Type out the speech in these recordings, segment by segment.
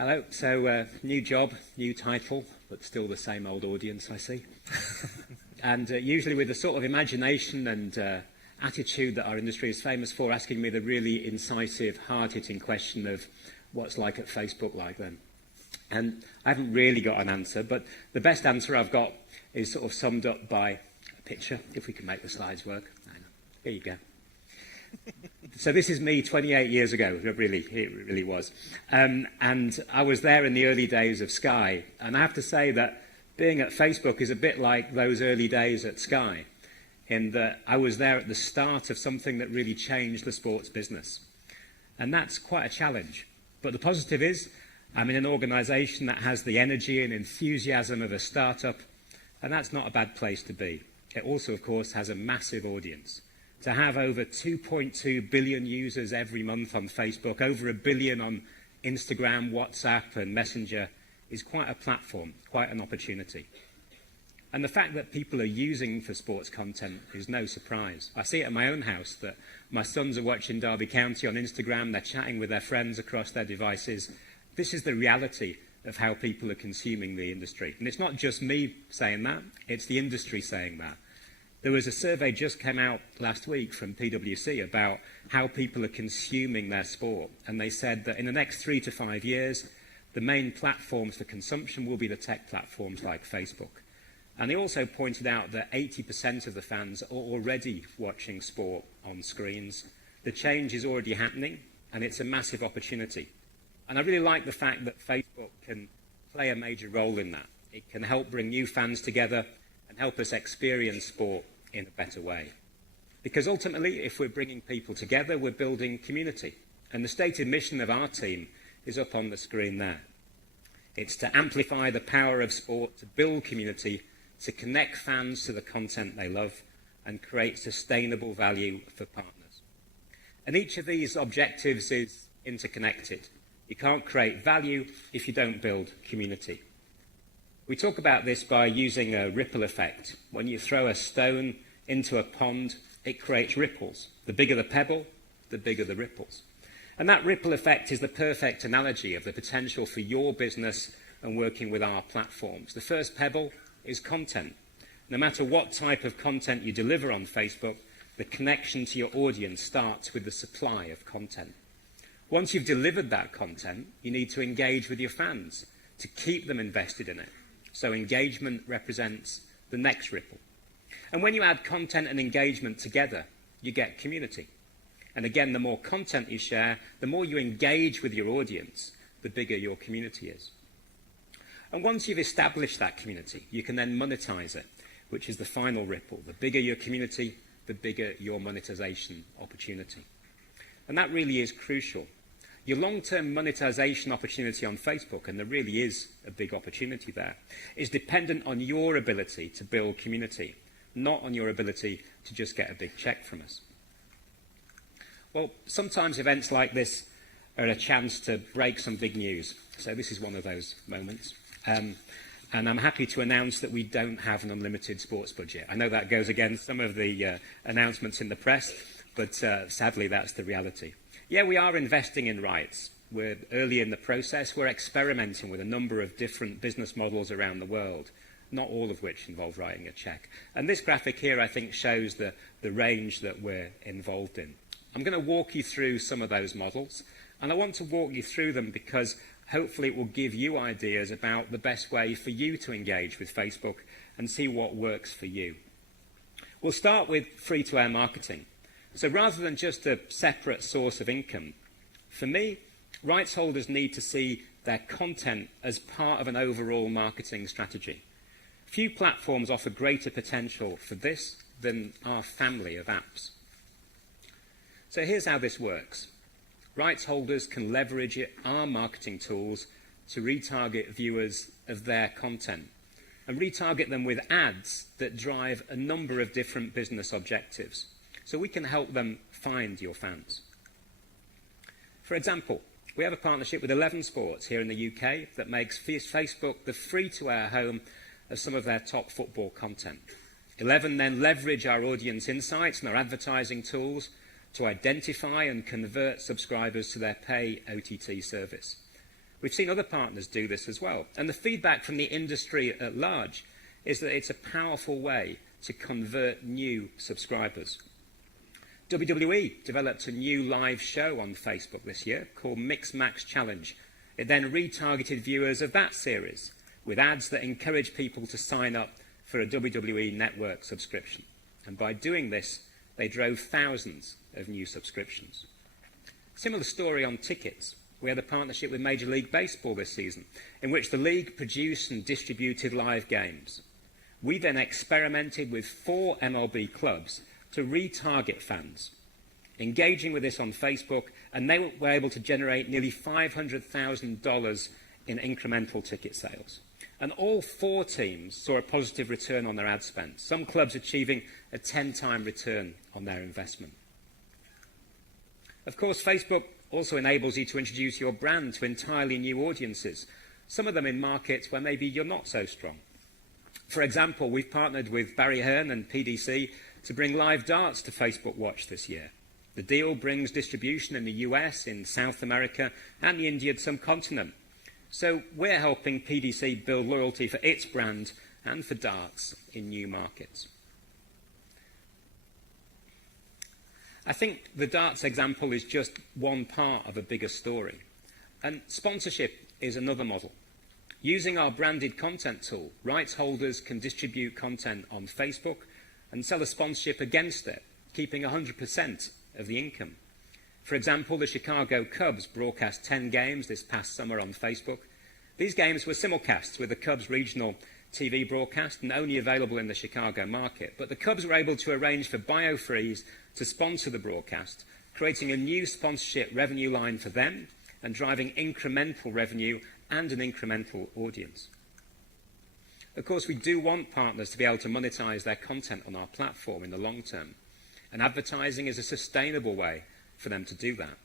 Hello. So, new job, new title, but still the same old audience, I see. And usually with the sort of imagination and attitude that our industry is famous for, asking me the really incisive, hard-hitting question of what's like at Facebook like then. And I haven't really got an answer, but the best answer I've got is sort of summed up by a picture, if we can make the slides work. Here you go. So this is me 28 years ago, it really was. And I was there in the early days of Sky, and I have to say that being at Facebook is a bit like those early days at Sky, in that I was there at the start of something that really changed the sports business. And that's quite a challenge. But the positive is, I'm in an organisation that has the energy and enthusiasm of a startup, and that's not a bad place to be. It also, of course, has a massive audience. To have over 2.2 billion users every month on Facebook, over 1 billion on Instagram, WhatsApp and Messenger is quite a platform, quite an opportunity. And the fact that people are using for sports content is no surprise. I see it at my own house that my sons are watching Derby County on Instagram, they're chatting with their friends across their devices. This is the reality of how people are consuming the industry. And it's not just me saying that, it's the industry saying that. There was a survey just came out last week from PwC about how people are consuming their sport. And they said that in the next 3 to 5 years, the main platforms for consumption will be the tech platforms like Facebook. And they also pointed out that 80% of the fans are already watching sport on screens. The change is already happening, and it's a massive opportunity. And I really like the fact that Facebook can play a major role in that. It can help bring new fans together and help us experience sport in a better way. Because ultimately, if we're bringing people together, we're building community. And the stated mission of our team is up on the screen there. It's to amplify the power of sport, to build community, to connect fans to the content they love, and create sustainable value for partners. And each of these objectives is interconnected. You can't create value if you don't build community. We talk about this by using a ripple effect. When you throw a stone into a pond, it creates ripples. The bigger the pebble, the bigger the ripples. And that ripple effect is the perfect analogy of the potential for your business and working with our platforms. The first pebble is content. No matter what type of content you deliver on Facebook, the connection to your audience starts with the supply of content. Once you've delivered that content, you need to engage with your fans to keep them invested in it. So engagement represents the next ripple. And when you add content and engagement together, you get community. And again, the more content you share, the more you engage with your audience, the bigger your community is. And once you've established that community, you can then monetize it, which is the final ripple. The bigger your community, the bigger your monetization opportunity. And that really is crucial. Your long-term monetization opportunity on Facebook, and there really is a big opportunity there, is dependent on your ability to build community, not on your ability to just get a big check from us. Well, sometimes events like this are a chance to break some big news. So this is one of those moments. And I'm happy to announce that we don't have an unlimited sports budget. I know that goes against some of the announcements in the press, but sadly that's the reality. Yeah, we are investing in rights. We're early in the process. We're experimenting with a number of different business models around the world, not all of which involve writing a check. And this graphic here, I think, shows the range that we're involved in. I'm going to walk you through some of those models, and I want to walk you through them because hopefully it will give you ideas about the best way for you to engage with Facebook and see what works for you. We'll start with free-to-air marketing. So rather than just a separate source of income, for me, rights holders need to see their content as part of an overall marketing strategy. Few platforms offer greater potential for this than our family of apps. So here's how this works. Rights holders can leverage our marketing tools to retarget viewers of their content and retarget them with ads that drive a number of different business objectives. So we can help them find your fans. For example, we have a partnership with 11 Sports here in the UK that makes Facebook the free-to-air home of some of their top football content. 11 then leverage our audience insights and our advertising tools to identify and convert subscribers to their pay OTT service. We've seen other partners do this as well. And the feedback from the industry at large is that it's a powerful way to convert new subscribers. WWE developed a new live show on Facebook this year called Mix Max Challenge. It then retargeted viewers of that series with ads that encourage people to sign up for a WWE Network subscription. And by doing this, they drove thousands of new subscriptions. Similar story on tickets. We had a partnership with Major League Baseball this season, in which the league produced and distributed live games. We then experimented with 4 MLB clubs to retarget fans, engaging with this on Facebook, and they were able to generate nearly $500,000 in incremental ticket sales. And all 4 teams saw a positive return on their ad spend, some clubs achieving a 10-time return on their investment. Of course, Facebook also enables you to introduce your brand to entirely new audiences, some of them in markets where maybe you're not so strong. For example, we've partnered with Barry Hearn and PDC to bring live darts to Facebook Watch this year. The deal brings distribution in the US, in South America, and the Indian subcontinent. So we're helping PDC build loyalty for its brand and for darts in new markets. I think the darts example is just one part of a bigger story. And sponsorship is another model. Using our branded content tool, rights holders can distribute content on Facebook and sell a sponsorship against it, keeping 100% of the income. For example, the Chicago Cubs broadcast 10 games this past summer on Facebook. These games were simulcasts with the Cubs regional TV broadcast and only available in the Chicago market. But the Cubs were able to arrange for BioFreeze to sponsor the broadcast, creating a new sponsorship revenue line for them and driving incremental revenue and an incremental audience. Of course, we do want partners to be able to monetize their content on our platform in the long term, and advertising is a sustainable way for them to do that.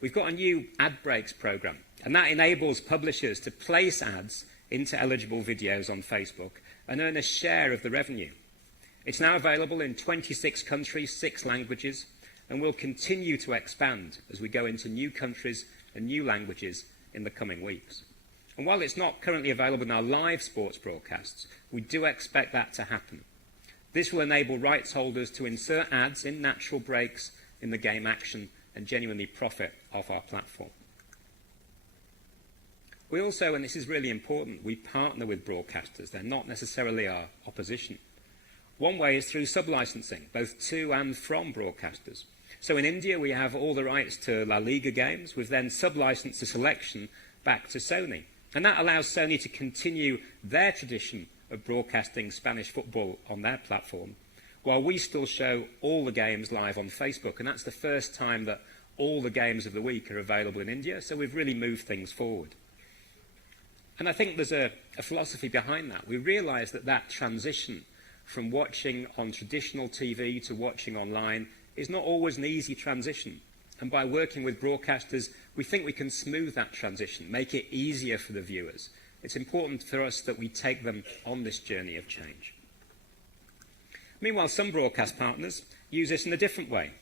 We've got a new ad breaks program, and that enables publishers to place ads into eligible videos on Facebook and earn a share of the revenue. It's now available in 26 countries, 6 languages, and will continue to expand as we go into new countries and new languages in the coming weeks. And while it's not currently available in our live sports broadcasts, we do expect that to happen. This will enable rights holders to insert ads in natural breaks in the game action and genuinely profit off our platform. We also, and this is really important, we partner with broadcasters. They're not necessarily our opposition. One way is through sub-licensing, both to and from broadcasters. So in India, we have all the rights to La Liga games. We've then sub-licensed the selection back to Sony. And that allows Sony to continue their tradition of broadcasting Spanish football on their platform, while we still show all the games live on Facebook. And that's the first time that all the games of the week are available in India, so we've really moved things forward. And I think there's a philosophy behind that. We realise that that transition from watching on traditional TV to watching online is not always an easy transition. And by working with broadcasters, we think we can smooth that transition, make it easier for the viewers. It's important for us that we take them on this journey of change. Meanwhile, some broadcast partners use this in a different way.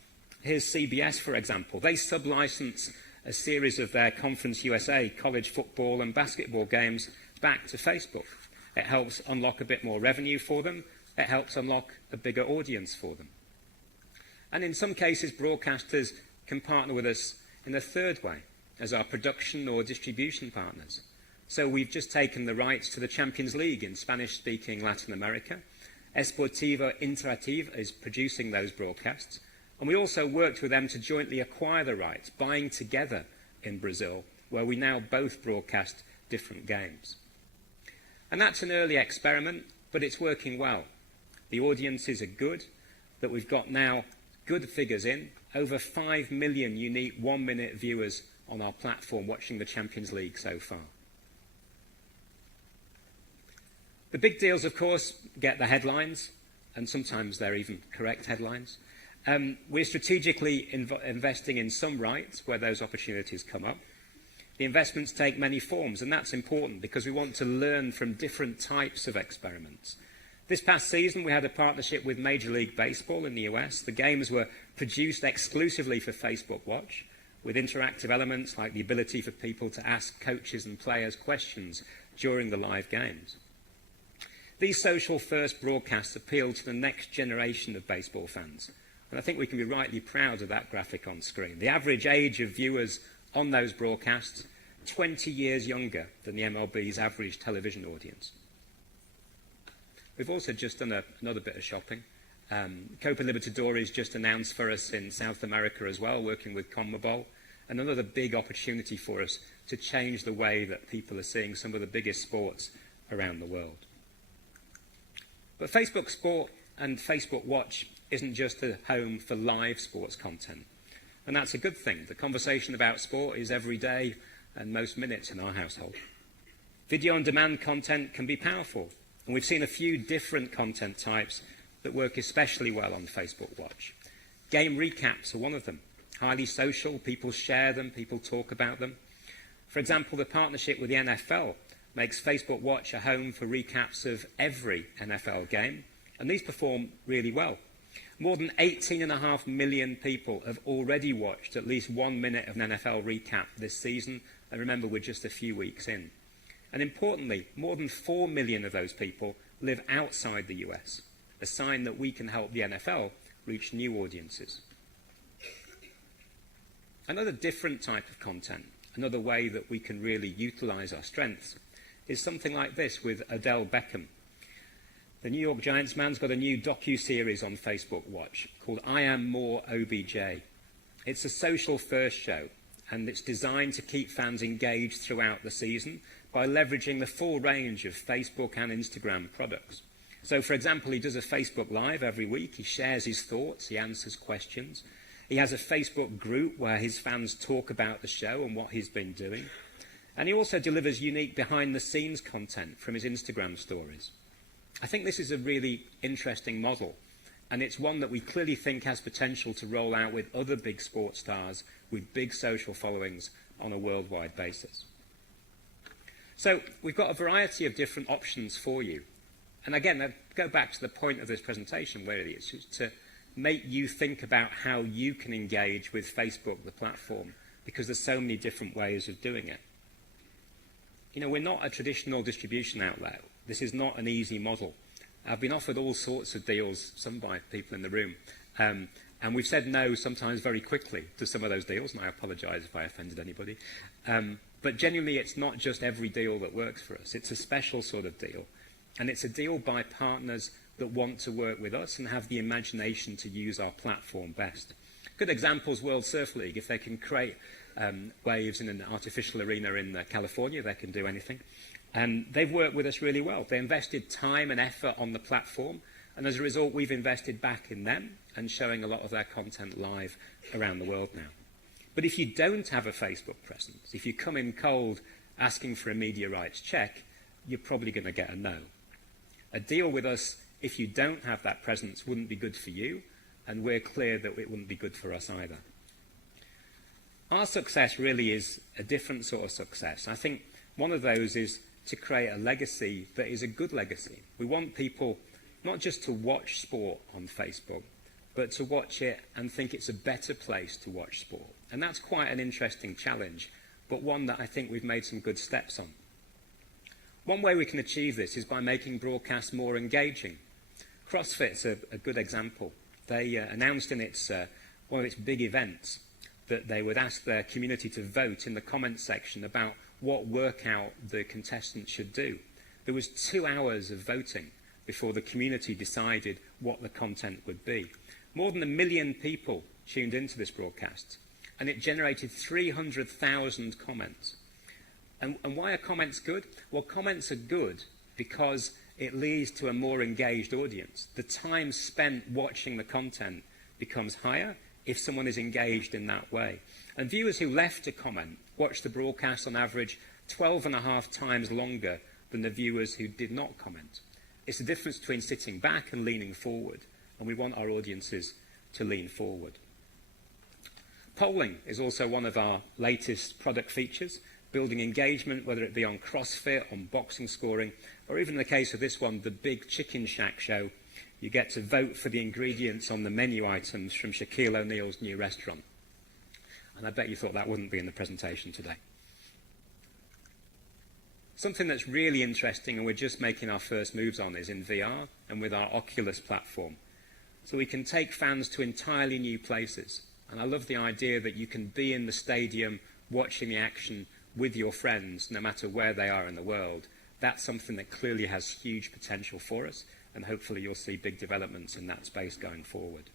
Here's CBS, for example. They sub-license a series of their Conference USA college football and basketball games back to Facebook. It helps unlock a bit more revenue for them. It helps unlock a bigger audience for them. And in some cases, broadcasters can partner with us in a third way, as our production or distribution partners. So we've just taken the rights to the Champions League in Spanish-speaking Latin America. Esportivo Interactive is producing those broadcasts. And we also worked with them to jointly acquire the rights, buying together in Brazil, where we now both broadcast different games. And that's an early experiment, but it's working well. The audiences are good, that we've got now good figures in, over 5 million unique 1-minute viewers on our platform watching the Champions League so far. The big deals, of course, get the headlines, and sometimes they're even correct headlines. We're strategically investing in some rights where those opportunities come up. The investments take many forms, and that's important because we want to learn from different types of experiments. This past season, we had a partnership with Major League Baseball in the US. The games were produced exclusively for Facebook Watch. with interactive elements like the ability for people to ask coaches and players questions during the live games. These social-first broadcasts appeal to the next generation of baseball fans, and I think we can be rightly proud of that graphic on screen. The average age of viewers on those broadcasts, 20 years younger than the MLB's average television audience. We've also just done another bit of shopping. Copa Libertadores just announced for us in South America as well, working with CONMEBOL, and another big opportunity for us to change the way that people are seeing some of the biggest sports around the world. But Facebook Sport and Facebook Watch isn't just a home for live sports content, and that's a good thing. The conversation about sport is every day and most minutes in our household. Video-on-demand content can be powerful, and we've seen a few different content types that work especially well on Facebook Watch. Game recaps are one of them. Highly social, people share them, people talk about them. For example, the partnership with the NFL makes Facebook Watch a home for recaps of every NFL game, and these perform really well. More than 18.5 million people have already watched at least 1 minute of an NFL recap this season, and remember, we're just a few weeks in. And importantly, more than 4 million of those people live outside the US, a sign that we can help the NFL reach new audiences. Another different type of content, another way that we can really utilize our strengths, is something like this with Odell Beckham. The New York Giants man's got a new docu-series on Facebook Watch called I Am More OBJ. It's a social-first show, and it's designed to keep fans engaged throughout the season by leveraging the full range of Facebook and Instagram products. So, for example, he does a Facebook Live every week. He shares his thoughts. He answers questions. He has a Facebook group where his fans talk about the show and what he's been doing. And he also delivers unique behind-the-scenes content from his Instagram stories. I think this is a really interesting model, and it's one that we clearly think has potential to roll out with other big sports stars with big social followings on a worldwide basis. So we've got a variety of different options for you. And again, I go back to the point of this presentation where it is to make you think about how you can engage with Facebook, the platform, because there's so many different ways of doing it. You know, we're not a traditional distribution outlet. This is not an easy model. I've been offered all sorts of deals, some by people in the room, and we've said no sometimes very quickly to some of those deals, and I apologise if I offended anybody. But genuinely, it's not just every deal that works for us. It's a special sort of deal, and it's a deal by partners that want to work with us and have the imagination to use our platform best. Good examples, World Surf League. If they can create waves in an artificial arena in California, they can do anything. And they've worked with us really well. They invested time and effort on the platform, and as a result, we've invested back in them and showing a lot of their content live around the world now. But if you don't have a Facebook presence, if you come in cold asking for a media rights check, you're probably going to get a no. A deal with us, if you don't have that presence, wouldn't be good for you, and we're clear that it wouldn't be good for us either. Our success really is a different sort of success. I think one of those is to create a legacy that is a good legacy. We want people not just to watch sport on Facebook, but to watch it and think it's a better place to watch sport. And that's quite an interesting challenge, but one that I think we've made some good steps on. One way we can achieve this is by making broadcasts more engaging. CrossFit's a good example. They announced in one of its big events that they would ask their community to vote in the comments section about what workout the contestants should do. There was 2 hours of voting before the community decided what the content would be. More than 1 million people tuned into this broadcast, and it generated 300,000 comments. And why are comments good? Well, comments are good because it leads to a more engaged audience. The time spent watching the content becomes higher if someone is engaged in that way. And viewers who left a comment watched the broadcast on average 12.5 times longer than the viewers who did not comment. It's the difference between sitting back and leaning forward, and we want our audiences to lean forward. Polling is also one of our latest product features, building engagement, whether it be on CrossFit, on boxing scoring, or even in the case of this one, the big Chicken Shack show. You get to vote for the ingredients on the menu items from Shaquille O'Neal's new restaurant. And I bet you thought that wouldn't be in the presentation today. Something that's really interesting, and we're just making our first moves on, is in VR and with our Oculus platform. So we can take fans to entirely new places. And I love the idea that you can be in the stadium watching the action with your friends, no matter where they are in the world. That's something that clearly has huge potential for us, and hopefully you'll see big developments in that space going forward.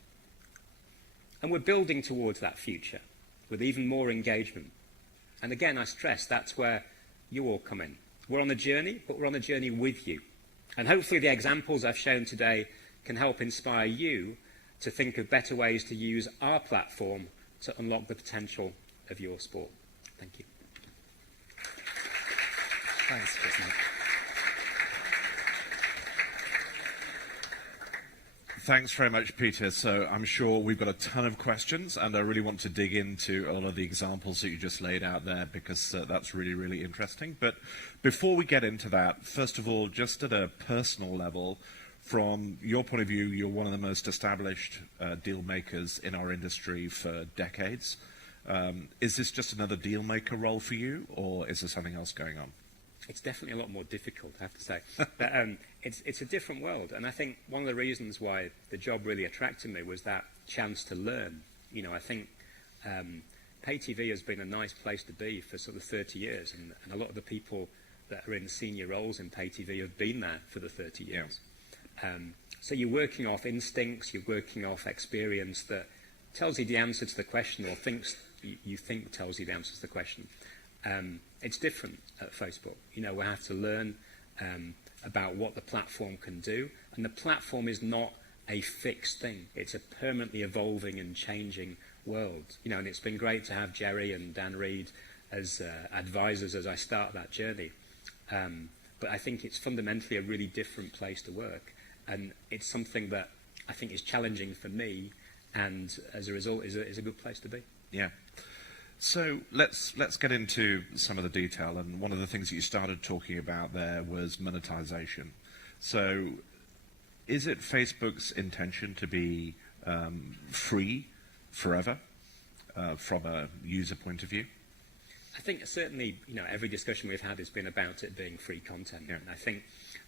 And we're building towards that future with even more engagement. And again, I stress that's where you all come in. We're on a journey, but we're on a journey with you. And hopefully the examples I've shown today can help inspire you to think of better ways to use our platform to unlock the potential of your sport. Thank you. Thanks, Chris. Thanks very much, Peter. So I'm sure we've got a ton of questions, and I really want to dig into all of the examples that you just laid out there, because that's really, really interesting. But before we get into that, first of all, just at a personal level, from your point of view, you're one of the most established deal makers in our industry for decades. Is this just another deal maker role for you, or is there something else going on? It's definitely a lot more difficult, I have to say. But it's a different world. And I think one of the reasons why the job really attracted me was that chance to learn. You know, I think pay TV has been a nice place to be for sort of 30 years. And a lot of the people that are in senior roles in pay TV have been there for the 30 years. So you're working off instincts, you're working off experience that tells you the answer to the question, or you think tells you the answer to the question. It's different at Facebook. You know, we have to learn about what the platform can do. And the platform is not a fixed thing. It's a permanently evolving and changing world. You know, and it's been great to have Jerry and Dan Reed as advisors as I start that journey. But I think it's fundamentally a really different place to work. And it's something that I think is challenging for me, and as a result is a good place to be. Yeah. So let's get into some of the detail, and one of the things that you started talking about there was monetization. So is it Facebook's intention to be free forever from a user point of view? I think certainly, you know, every discussion we've had has been about it being free content. Yeah. And I think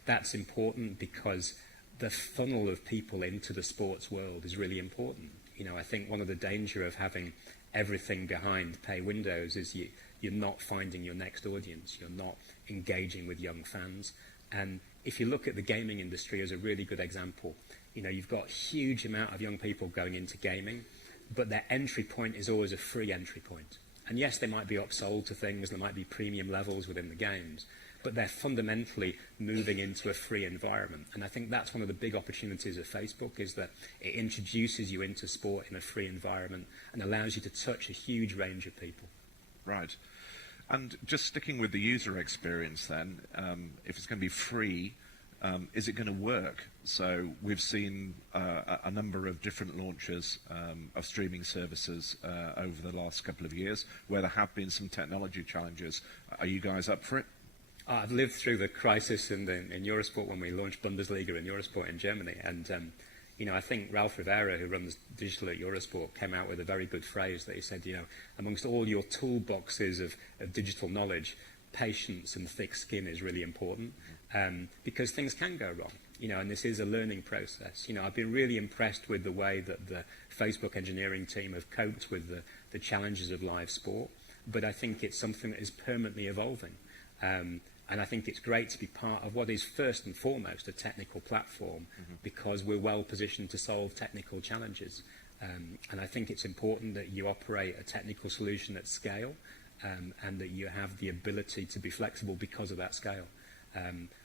that's important because the funnel of people into the sports world is really important. You know, I think one of the danger of having everything behind pay windows is you're not finding your next audience. You're not engaging with young fans. And if you look at the gaming industry as a really good example, you know, you've got a huge amount of young people going into gaming, but their entry point is always a free entry point. And yes, they might be upsold to things, there might be premium levels within the games, but they're fundamentally moving into a free environment. And I think that's one of the big opportunities of Facebook, is that it introduces you into sport in a free environment and allows you to touch a huge range of people. Right. And just sticking with the user experience then, if it's going to be free, is it going to work? So we've seen a number of different launches of streaming services over the last couple of years where there have been some technology challenges. Are you guys up for it? I've lived through the crisis in Eurosport when we launched Bundesliga in Eurosport in Germany. And, you know, I think Ralph Rivera, who runs digital at Eurosport, came out with a very good phrase that he said, you know, amongst all your toolboxes of digital knowledge, patience and thick skin is really important, because things can go wrong. You know, and this is a learning process. You know, I've been really impressed with the way that the Facebook engineering team have coped with the challenges of live sport, but I think it's something that is permanently evolving. And I think it's great to be part of what is first and foremost a technical platform, because we're well positioned to solve technical challenges. And I think it's important that you operate a technical solution at scale, and that you have the ability to be flexible because of that scale.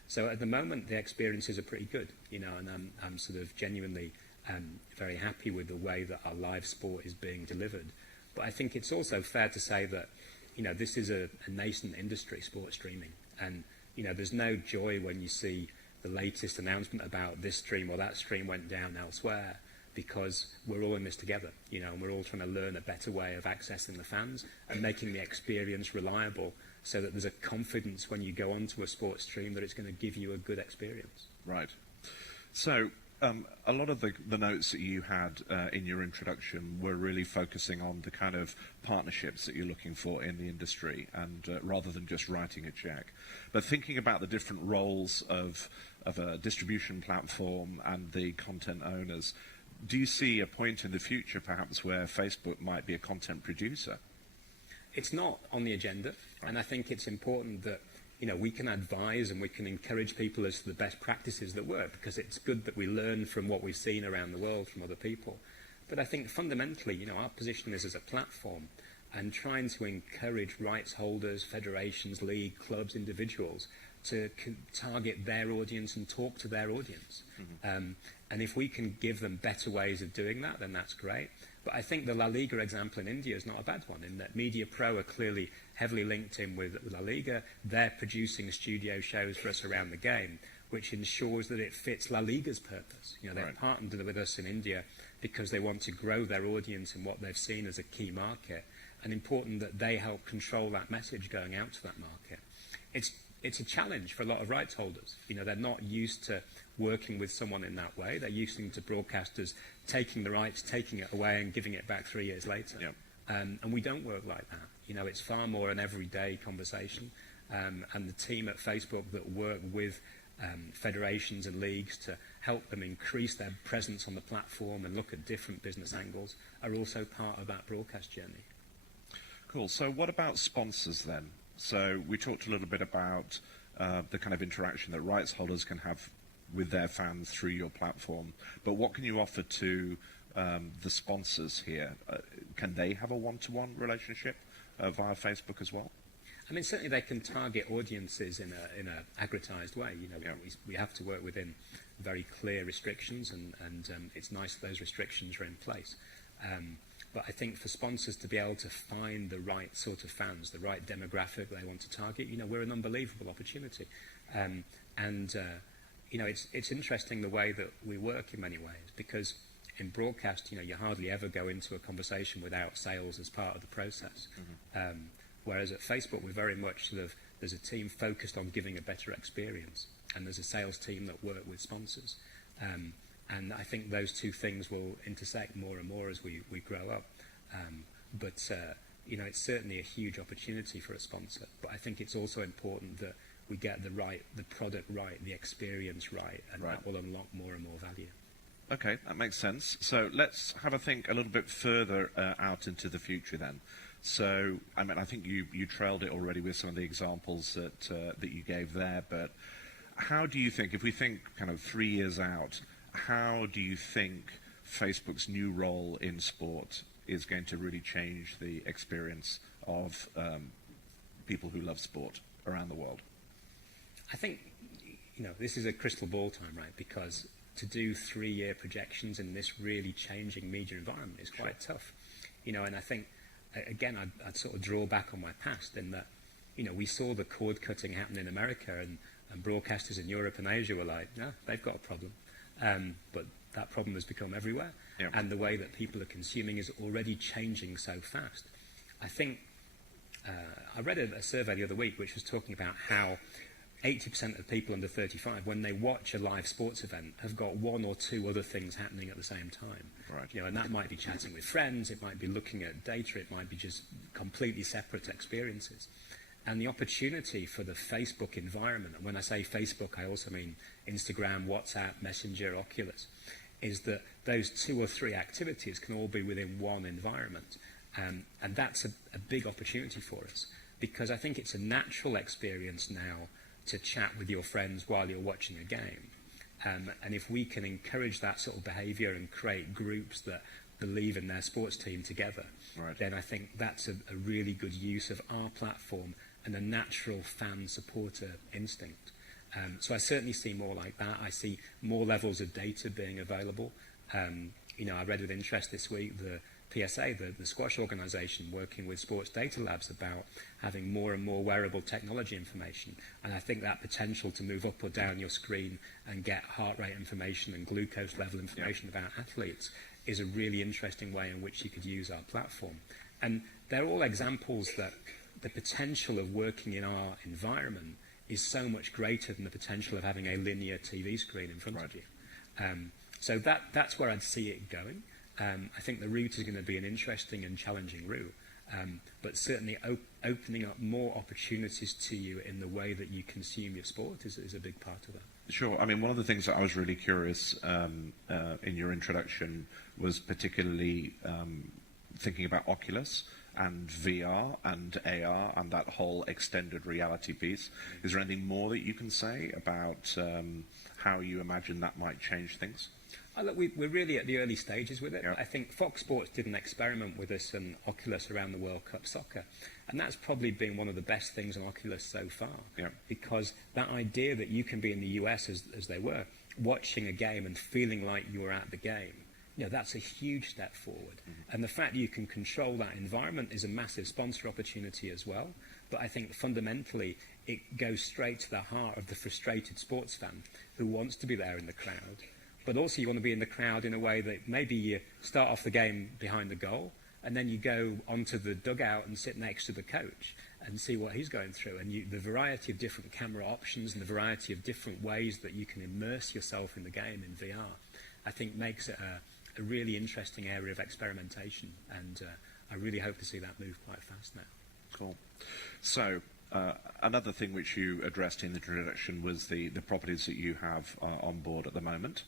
So at the moment, the experiences are pretty good, you know, and I'm sort of genuinely very happy with the way that our live sport is being delivered. But I think it's also fair to say that, you know, this is a nascent industry, sports streaming. And, you know, there's no joy when you see the latest announcement about this stream or that stream went down elsewhere, because we're all in this together, you know, and we're all trying to learn a better way of accessing the fans and making the experience reliable so that there's a confidence when you go onto a sports stream that it's going to give you a good experience. Right. So a lot of the notes that you had in your introduction were really focusing on the kind of partnerships that you're looking for in the industry, and rather than just writing a check. But thinking about the different roles of a distribution platform and the content owners, do you see a point in the future perhaps where Facebook might be a content producer? It's not on the agenda, and I think it's important that we can advise and we can encourage people as to the best practices that work, because it's good that we learn from what we've seen around the world from other people. But I think fundamentally, our position is as a platform and trying to encourage rights holders, federations, league, clubs, individuals to target their audience and talk to their audience. And if we can give them better ways of doing that, then that's great. But I think the La Liga example in India is not a bad one, in that Media Pro are clearly heavily linked in with La Liga. They're producing studio shows for us around the game, which ensures that it fits La Liga's purpose. They've partnered with us in India because they want to grow their audience in what they've seen as a key market, and important that they help control that message going out to that market. It's a challenge for a lot of rights holders. They're not used to working with someone in that way. They're used to broadcasters taking the rights, taking it away and giving it back 3 years later. Yep. And we don't work like that. It's far more an everyday conversation. And the team at Facebook that work with federations and leagues to help them increase their presence on the platform and look at different business angles are also part of that broadcast journey. Cool. So what about sponsors then? So we talked a little bit about the kind of interaction that rights holders can have with their fans through your platform. But what can you offer to the sponsors here? Can they have a one-to-one relationship via Facebook as well? I mean, certainly they can target audiences in a aggregatized way. We have to work within very clear restrictions, and it's nice that those restrictions are in place. But I think for sponsors to be able to find the right sort of fans, the right demographic they want to target, we're an unbelievable opportunity. It's interesting the way that we work in many ways, because in broadcast, you hardly ever go into a conversation without sales as part of the process. Whereas at Facebook, we're very much there's a team focused on giving a better experience, and there's a sales team that work with sponsors. And I think those two things will intersect more and more as we grow up. It's certainly a huge opportunity for a sponsor. But I think it's also important that we get the product right, the experience right, and that will unlock more and more value. Okay, that makes sense. So let's have a think a little bit further out into the future then. So, I think you trailed it already with some of the examples that you gave there, but how do you think, if we think kind of 3 years out, how do you think Facebook's new role in sport is going to really change the experience of people who love sport around the world? I think, this is a crystal ball time, right? Because to do 3-year projections in this really changing media environment is quite tough. And I think, again, I'd sort of draw back on my past in that, we saw the cord cutting happen in America, and broadcasters in Europe and Asia were like, no, they've got a problem. But that problem has become everywhere, and the way that people are consuming is already changing so fast. I think I read a survey the other week which was talking about how 80% of people under 35, when they watch a live sports event, have got one or two other things happening at the same time. Right. And that might be chatting with friends, it might be looking at data, it might be just completely separate experiences. And the opportunity for the Facebook environment, and when I say Facebook, I also mean Instagram, WhatsApp, Messenger, Oculus, is that those 2 or 3 activities can all be within one environment. And that's a big opportunity for us, because I think it's a natural experience now to chat with your friends while you're watching a game. And if we can encourage that sort of behaviour and create groups that believe in their sports team together, then I think that's a really good use of our platform and a natural fan-supporter instinct. So I certainly see more like that. I see more levels of data being available. I read with interest this week the PSA, the squash organisation, working with sports data labs about having more and more wearable technology information. And I think that potential to move up or down your screen and get heart rate information and glucose level information about athletes is a really interesting way in which you could use our platform. And they're all examples that the potential of working in our environment is so much greater than the potential of having a linear TV screen in front of you. So that's where I'd see it going. I think the route is going to be an interesting and challenging route, but certainly opening up more opportunities to you in the way that you consume your sport is a big part of that. Sure. I mean, one of the things that I was really curious in your introduction was particularly thinking about Oculus and VR and AR and that whole extended reality piece. Is there anything more that you can say about how you imagine that might change things? Look, we're really at the early stages with it. Yeah. I think Fox Sports did an experiment with us and Oculus around the World Cup soccer, and that's probably been one of the best things on Oculus so far. Yeah. Because that idea that you can be in the US as they were, watching a game and feeling like you're at the game, that's a huge step forward. And the fact that you can control that environment is a massive sponsor opportunity as well. But I think fundamentally it goes straight to the heart of the frustrated sports fan who wants to be there in the crowd. But also you want to be in the crowd in a way that maybe you start off the game behind the goal and then you go onto the dugout and sit next to the coach and see what he's going through. And the variety of different camera options and the variety of different ways that you can immerse yourself in the game in VR, I think makes it a really interesting area of experimentation. And I really hope to see that move quite fast now. Cool. So another thing which you addressed in the introduction was the properties that you have on board at the moment.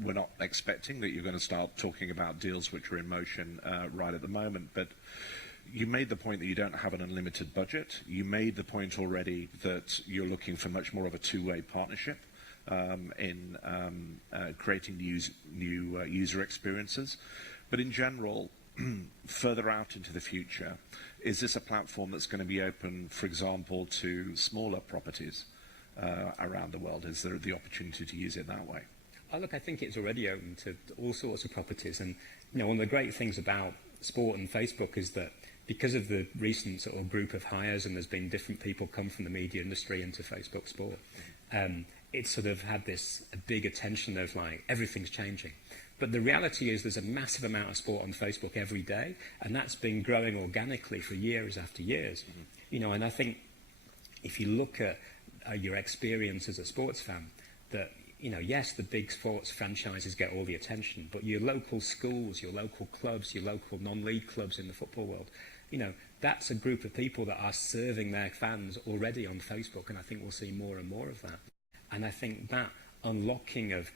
We're not expecting that you're going to start talking about deals which are in motion right at the moment, but you made the point that you don't have an unlimited budget. You made the point already that you're looking for much more of a two-way partnership in creating new user experiences. But in general, further out into the future, is this a platform that's going to be open, for example, to smaller properties around the world? Is there the opportunity to use it that way? Look, I think it's already open to all sorts of properties. And one of the great things about sport and Facebook is that because of the recent sort of group of hires, and there's been different people come from the media industry into Facebook Sport, it's sort of had this big attention of like everything's changing. But the reality is there's a massive amount of sport on Facebook every day, and that's been growing organically for years after years. And I think if you look at your experience as a sports fan, that yes, the big sports franchises get all the attention, but your local schools, your local clubs, your local non-league clubs in the football world, that's a group of people that are serving their fans already on Facebook, and I think we'll see more and more of that. And I think that unlocking of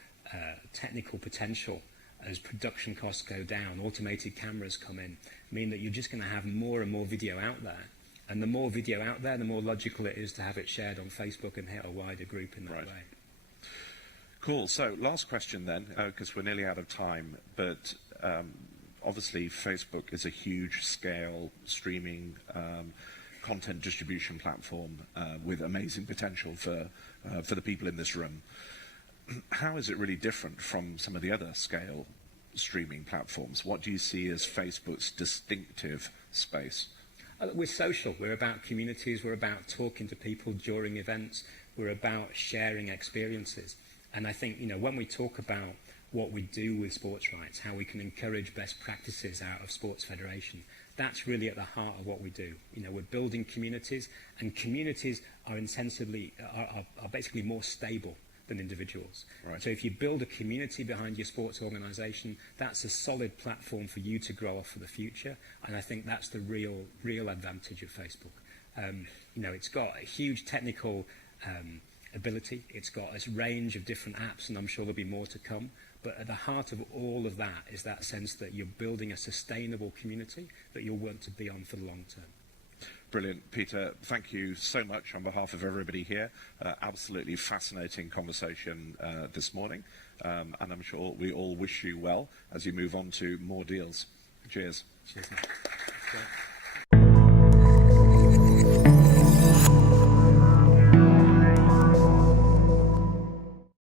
technical potential as production costs go down, automated cameras come in, mean that you're just going to have more and more video out there. And the more video out there, the more logical it is to have it shared on Facebook and hit a wider group in that way. Cool. So last question then, because we're nearly out of time, but obviously Facebook is a huge scale streaming content distribution platform with amazing potential for the people in this room. How is it really different from some of the other scale streaming platforms? What do you see as Facebook's distinctive space? We're social. We're about communities. We're about talking to people during events. We're about sharing experiences. And I think, when we talk about what we do with sports rights, how we can encourage best practices out of sports federation, that's really at the heart of what we do. We're building communities, and communities are are basically more stable than individuals. Right. So if you build a community behind your sports organisation, that's a solid platform for you to grow off for the future. And I think that's the real advantage of Facebook. It's got a huge technical ability. It's got a range of different apps, and I'm sure there'll be more to come. But at the heart of all of that is that sense that you're building a sustainable community that you'll want to be on for the long term. Brilliant. Peter, thank you so much on behalf of everybody here. Absolutely fascinating conversation this morning. And I'm sure we all wish you well as you move on to more deals. Cheers. Cheers.